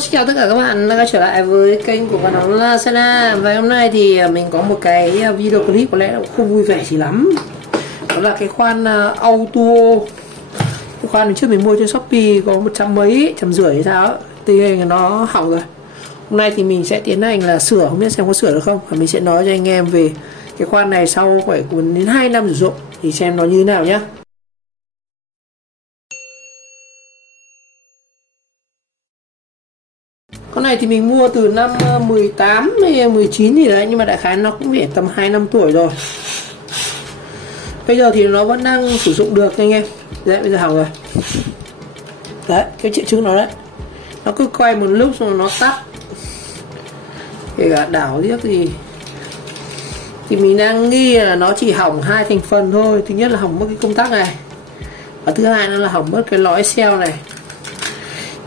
Xin chào tất cả các bạn đã quay trở lại với kênh của bạn Nóng Lazada. Và hôm nay thì mình có một cái video clip có lẽ là không vui vẻ gì lắm. Đó là cái khoan auto. Cái khoan trước mình mua trên Shopee có 100 mấy, 150 hay sao ấy. Thì nó hỏng rồi. Hôm nay thì mình sẽ tiến hành là sửa, không biết xem có sửa được không. Và mình sẽ nói cho anh em về cái khoan này sau phải đến 2 năm sử dụng thì xem nó như thế nào nhé. Con này thì mình mua từ năm 18 hay 19 gì đấy, nhưng mà đại khái nó cũng phải tầm 2 năm tuổi rồi. Bây giờ thì nó vẫn đang sử dụng được anh em. Đấy, bây giờ hỏng rồi. Đấy, cái triệu chứng nó đấy. Nó cứ quay một lúc xong rồi nó tắt. Kể cả đảo riếc thì mình đang nghi là nó chỉ hỏng hai thành phần thôi. Thứ nhất là hỏng mất cái công tắc này, và thứ hai nữa là hỏng mất cái lõi xeo này.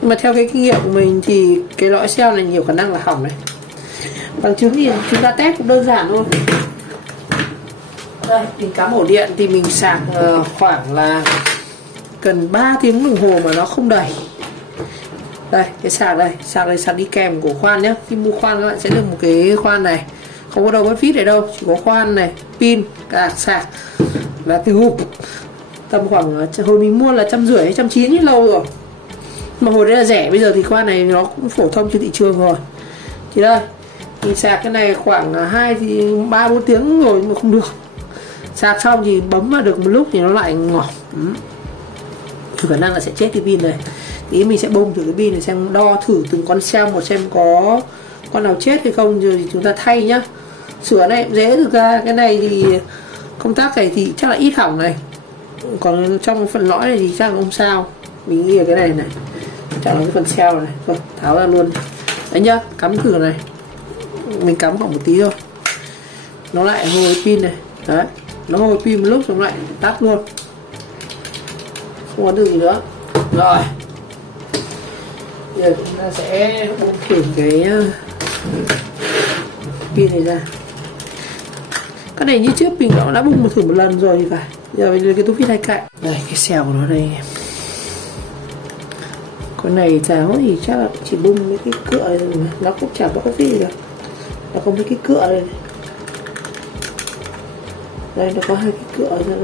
Nhưng mà theo cái kinh nghiệm của mình thì cái lõi xeo này nhiều khả năng là hỏng này. Bằng chứng thì chúng ta test cũng đơn giản thôi. Đây, mình cắm ổ điện thì mình sạc khoảng là gần 3 tiếng đồng hồ mà nó không đầy. Đây, cái sạc đây, sạc đi kèm của khoan nhé. Khi mua khoan các bạn sẽ được một cái khoan này, không có đầu mất vít này đâu, chỉ có khoan này, pin, cả sạc và cái hộp. Tầm khoảng hồi mình mua là 150 hay 190 lâu rồi. Mà hồi đấy là rẻ, bây giờ thì khoan này nó cũng phổ thông trên thị trường rồi. Thì đây, mình sạc cái này khoảng 3-4 tiếng rồi mà không được. Sạc xong thì bấm vào được một lúc thì nó lại ngỏ. Thì khả năng là sẽ chết cái pin này. Thì mình sẽ bông thử cái pin này xem, đo thử từng con cell một xem có con nào chết hay không, rồi thì chúng ta thay nhá. Sửa này cũng dễ, thực ra cái này thì công tắc này thì chắc là ít hỏng này. Còn trong phần lõi này thì chắc là không sao. Mình nghĩ là cái này chắc là cái phần cell này. Thôi, tháo ra luôn. Đấy nhá, cắm thử này. Mình cắm khoảng một tí thôi. Nó lại hồi pin này. Đấy, nó hồi pin một lúc xong lại tắt luôn. Không có được gì nữa. Rồi, bây giờ chúng ta sẽ bung thử cái pin này ra. Cái này như trước mình đã bung thử một lần rồi thì phải. Giờ mình lấy cái túi phít hai cạnh. Đây, cái cell của nó đây anh em. Con này giáo thì chắc là chỉ bung mấy cái cựa này thôi mà. Nó cũng chả có cái gì đâu. Nó có mấy cái cựa đây này. Đây, nó có hai cái cựa ở đây.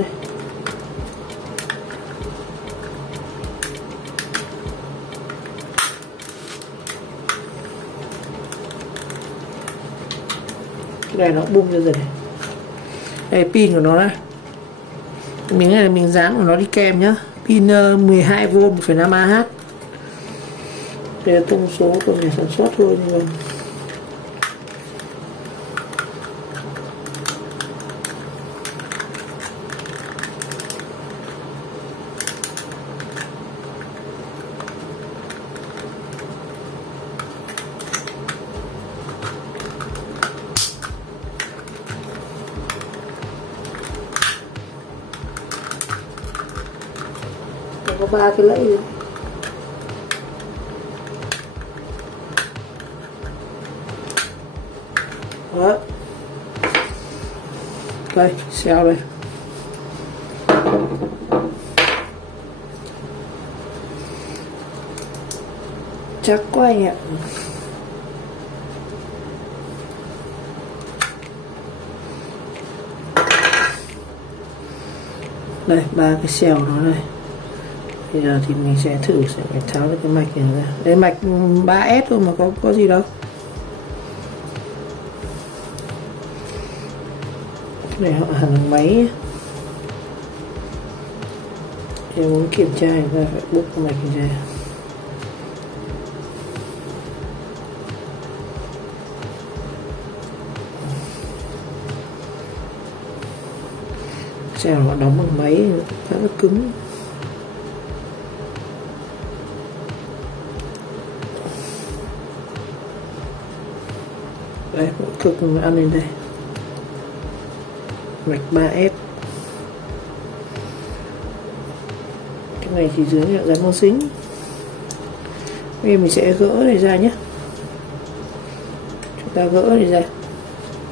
Cái này nó bung ra rồi này. Đây pin của nó đây. Mình dán của nó đi kèm nhá. Pin 12V 1,5Ah. Đây là thông số của nhà sản xuất thôi, nhưng mà có 3 cái lẫy rồi. Đó. Đây, xeo đây. Chắc quá anh ạ. Đây, 3 cái xeo nó đây. Bây giờ thì mình sẽ thử sẽ tháo cái mạch này ra. Đây mạch 3S thôi mà có gì đâu. Cái này họ hẳn máy. Nếu muốn kiểm tra thì ta phải bút cái mạch này ra. Xem họ đóng bằng máy khá là cứng. Đây, cực ăn lên đây. Mạch 3S. Cái này thì dưới là dán băng dính. Bây giờ mình sẽ gỡ này ra nhé. Chúng ta gỡ này ra.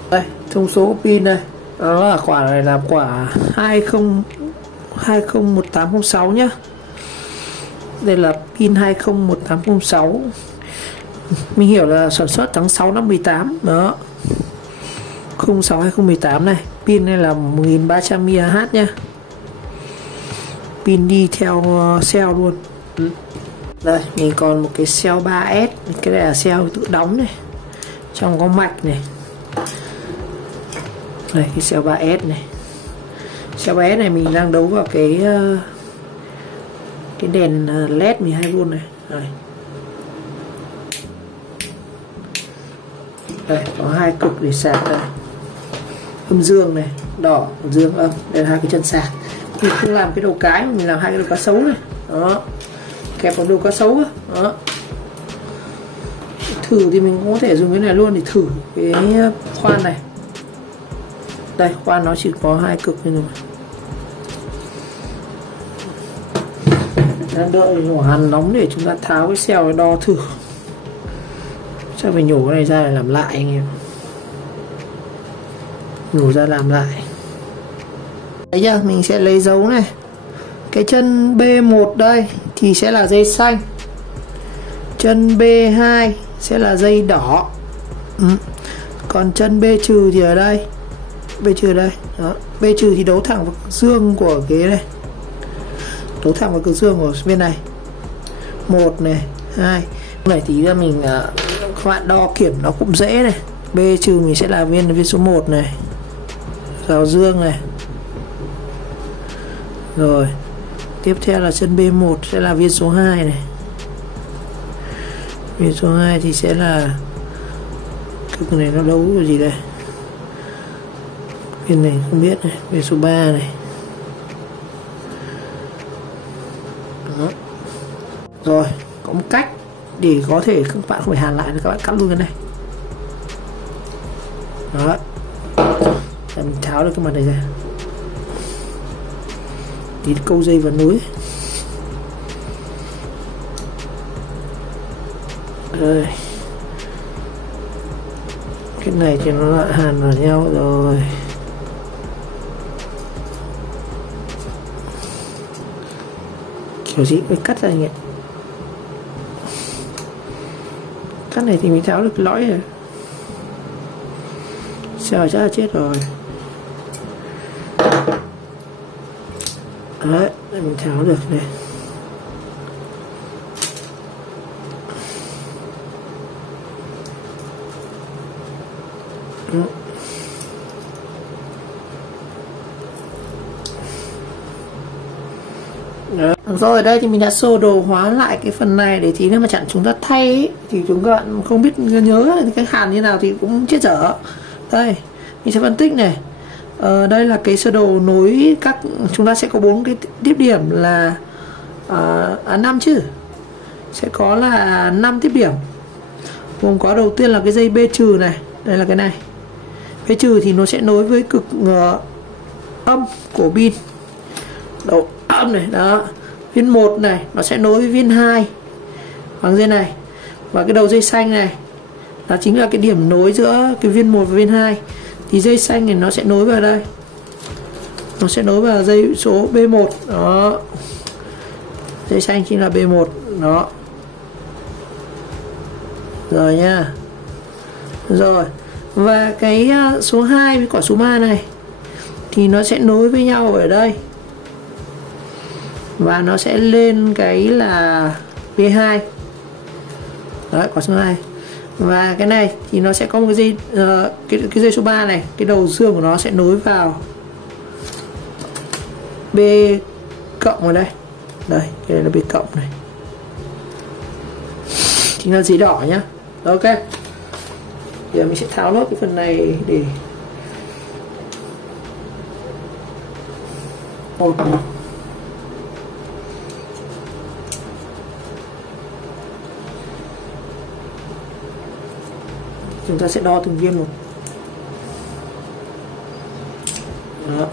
Đây, thông số của pin đây. Đó là quả này là quả 201806 nhá. Đây là pin 201806. Mình hiểu là sản xuất tháng 6 năm 18 đó. 06 2018 này. Pin này là 1300 mAh nha. Pin đi theo cell luôn. Đây, mình còn một cái cell 3S. Cái này là cell tự đóng này. Trong có mạch này. Đây, cái cell 3S này. Cell 3S này mình đang đấu vào cái đèn LED 12V này. Đây, có hai cực để sạc đây. Âm dương này, đỏ, dương âm. Đây là hai cái chân sạc. Mình không làm cái đầu cái, mình làm hai cái đầu cá sấu này. Đó. Kẹp vào đầu cá sấu đó. Thử thì mình cũng có thể dùng cái này luôn để thử cái khoan này. Đây, khoan nó chỉ có hai cực như này. Đợi nổ hàn nóng để chúng ta tháo cái cell đo thử. Chắc phải nhổ cái này ra để làm lại anh em. Nhổ ra làm lại. Đấy nhá, mình sẽ lấy dấu này. Cái chân B1 đây thì sẽ là dây xanh. Chân B2 sẽ là dây đỏ. Còn chân B trừ thì ở đây. B trừ đây. Đó. B trừ thì đấu thẳng vào cực dương của cái này. Đấu thẳng vào cực dương của bên này. 1 này, 2. Này tí ra mình các bạn đo kiểm nó cũng dễ này. B trừ mình sẽ là viên số 1 này. Vào dương này. Rồi. Tiếp theo là chân B1 sẽ là viên số 2 này. Viên số 2 thì sẽ là cực này nó đấu cái gì đây. Viên này không biết này. Viên số 3 này. Đó. Rồi, có một cách để có thể các bạn không phải hàn lại, các bạn cắt luôn cái này. Đó. Để mình tháo được cái mặt này ra. Tí câu dây vào nối. Đây. Cái này thì nó lại hàn vào nhau rồi. Kiểu gì phải cắt ra nhỉ? Cắt này thì mình tháo được cái lõi rồi. Sợ chắc là chết rồi. Đấy, mình tháo được này. Rồi đây thì mình đã sơ đồ hóa lại cái phần này để tí nếu mà chẳng chúng ta thay ấy, thì chúng bạn không biết nhớ cái hàn như nào thì cũng chết dở. Đây mình sẽ phân tích này. Đây là cái sơ đồ nối các, chúng ta sẽ có 4 cái tiếp điểm là 5 chứ, sẽ có là 5 tiếp điểm, gồm có đầu tiên là cái dây B trừ này, đây là cái này. B trừ thì nó sẽ nối với cực âm của pin, đầu âm này đó. Viên 1 này nó sẽ nối với viên 2 bằng dây này, và cái đầu dây xanh này đó chính là cái điểm nối giữa cái viên 1 và viên 2. Thì dây xanh này nó sẽ nối vào đây, nó sẽ nối vào dây số B1 đó. Dây xanh chính là B1 đó. Rồi nha. Rồi, và cái số 2 với quả số 3 này thì nó sẽ nối với nhau ở đây, và nó sẽ lên cái là B2 đấy, quả số 2. Và cái này thì nó sẽ có một cái dây cái dây số 3 này, cái đầu dương của nó sẽ nối vào B cộng ở đây. Đây, cái này là B cộng này, chính là giấy đỏ nhá. Ok, giờ mình sẽ tháo nốt cái phần này để chúng ta sẽ đo từng viên một. Đó.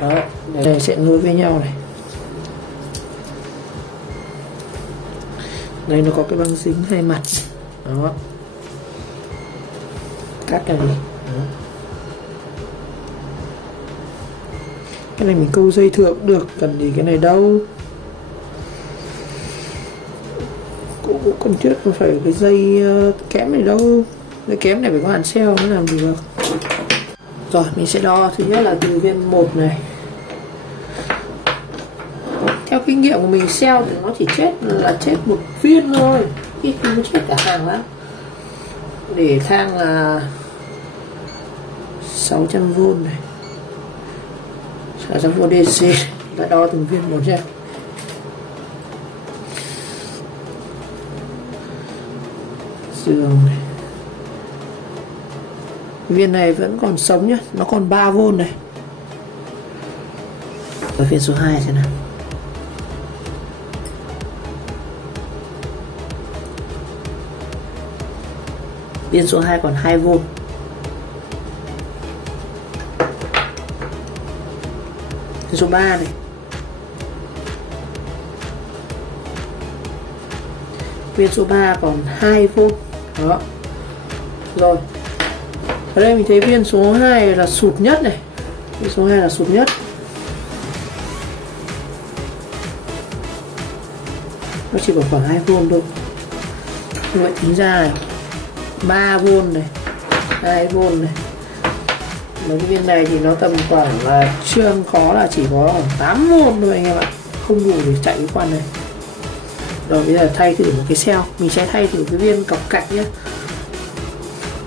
Đó, đây sẽ nối với nhau này. Đây nó có cái băng dính hai mặt đó, cắt ra đi đó. Cái này mình câu dây thượng được, cần gì cái này đâu. Cũng cần thiết không phải cái dây kẽm này đâu, dây kẽm này phải có hàn xeo mới làm được. Rồi mình sẽ đo thứ nhất là từ viên 1 này. Theo kinh nghiệm của mình xeo thì nó chỉ chết một viên thôi, ít khi nó chết cả hàng lắm. Để thang là 600V này, 600V DC, đã đo từng viên một nha. Giường này, viên này vẫn còn sống nhá, nó còn 3V này. Ở viên số 2 xem nào. Viên số 2 còn 2V. Viên số 3 này. Viên số 3 còn 2V. Đó. Rồi. Ở đây mình thấy viên số 2 là sụt nhất này. Viên số 2 là sụt nhất. Nó chỉ khoảng 2V thôi. Như vậy tính ra này, 3V này, 2V này. Mấy cái viên này thì nó tầm khoảng là trương khó là chỉ có 8V thôi anh em ạ, không đủ để chạy cái khoản này. Rồi bây giờ thay thử một cái xeo, mình sẽ thay thử cái viên cọc cạnh nhé.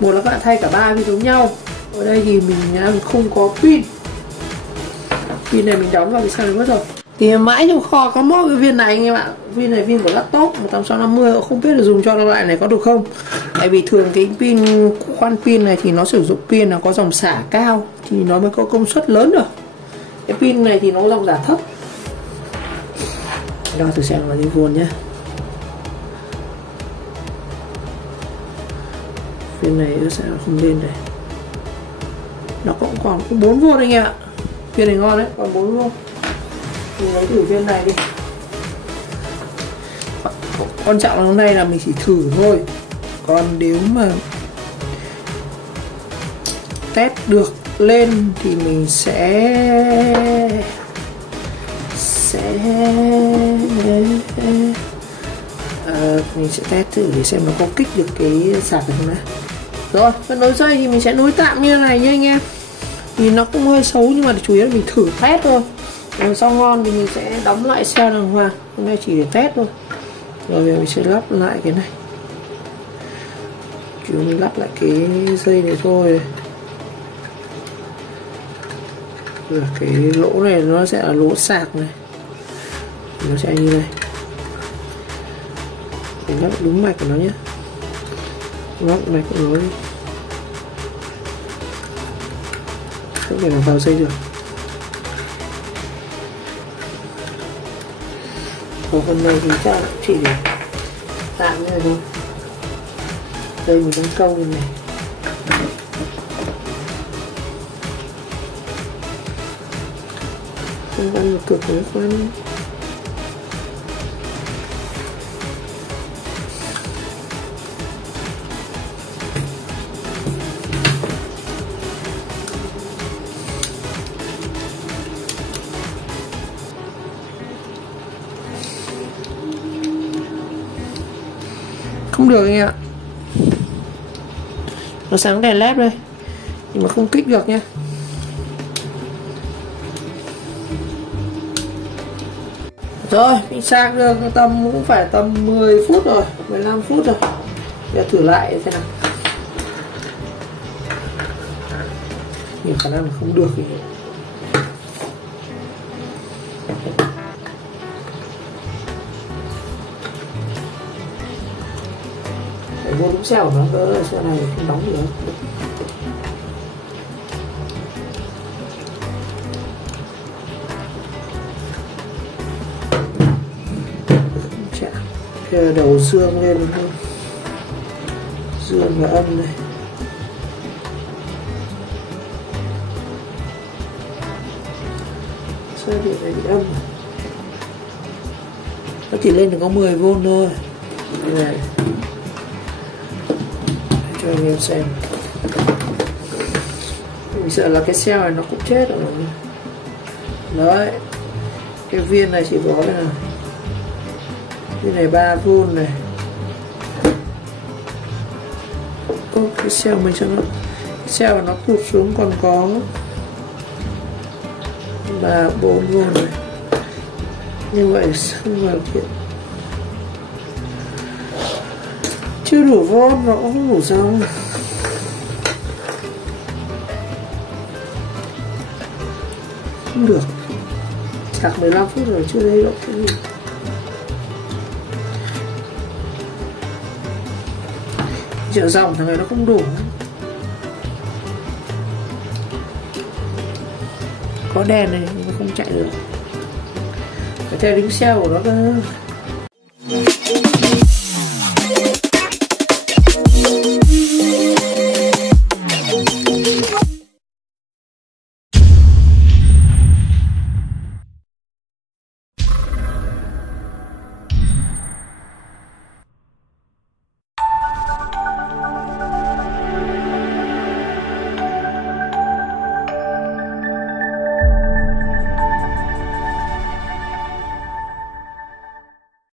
Một là các bạn thay cả 3 viên giống nhau. Ở đây thì mình không có pin. Pin này mình đóng vào cái xeo này mất rồi. Thì mãi trong kho có mỗi cái viên này anh em ạ. Viên này viên của laptop 18650, không biết là dùng cho loại này có được không. Tại vì thường cái pin, khoan pin này thì nó sử dụng pin là có dòng xả cao thì nó mới có công suất lớn được. Cái pin này thì nó dòng xả thấp. Đo thử xem là V nhé. Viên này sẽ không lên này. Nó cũng còn 4V anh em ạ. Viên này ngon đấy, còn 4V. Mình lấy thử viên này đi. Quan trọng là hôm nay là mình chỉ thử thôi. Còn nếu mà test được lên thì mình mình sẽ test thử để xem nó có kích được cái sạc này không đã. Rồi, phần nối dây thì mình sẽ nối tạm như thế này nha anh em. Thì nó cũng hơi xấu nhưng mà chủ yếu là mình thử test thôi. Rồi sau ngon thì mình sẽ đóng lại xeo đàng hoàng. Hôm nay chỉ để test thôi. Rồi mình sẽ lắp lại cái này. Chỉ mình lắp lại cái dây này thôi. Rồi cái lỗ này nó sẽ là lỗ sạc này. Nó sẽ như này. Mình lắp đúng mạch của nó nhé. Lắp mạch của nó đi. Không thể nào vào dây được. Còn phần này thì chắc chỉ để tạm như này thôi. Đây mình đang câu như này. Không ăn một cực với khoan. Không được anh ạ. Nó sáng đèn led đây nhưng mà không kích được nha. Rồi mình sạc được tầm cũng phải tầm 10 phút rồi, 15 phút rồi. Để thử lại xem nào. Nhiều khả năng là không được thì vô đúng xeo của nó, đỡ xeo này không đóng được. Chà, đầu dương lên đúng không? Dương và âm này. Sao điện này bị âm? Nó chỉ lên được có 10V thôi. Đây này, cho anh em xem. Mình sợ là cái cell này nó cũng chết rồi. Đấy, cái viên này chỉ có đây này, viên này 3V này. Ô, cái cell mình cho nó, cái cell nó tụt xuống còn có là 4V này. Như vậy không hoàn thiện, chưa đủ volt, nó cũng không đủ dòng. Không được, sạc 15 phút rồi chưa thấy động cái gì. Triệu dòng thằng này nó không đủ, có đèn này nhưng mà không chạy được, phải theo đính cell của nó cơ.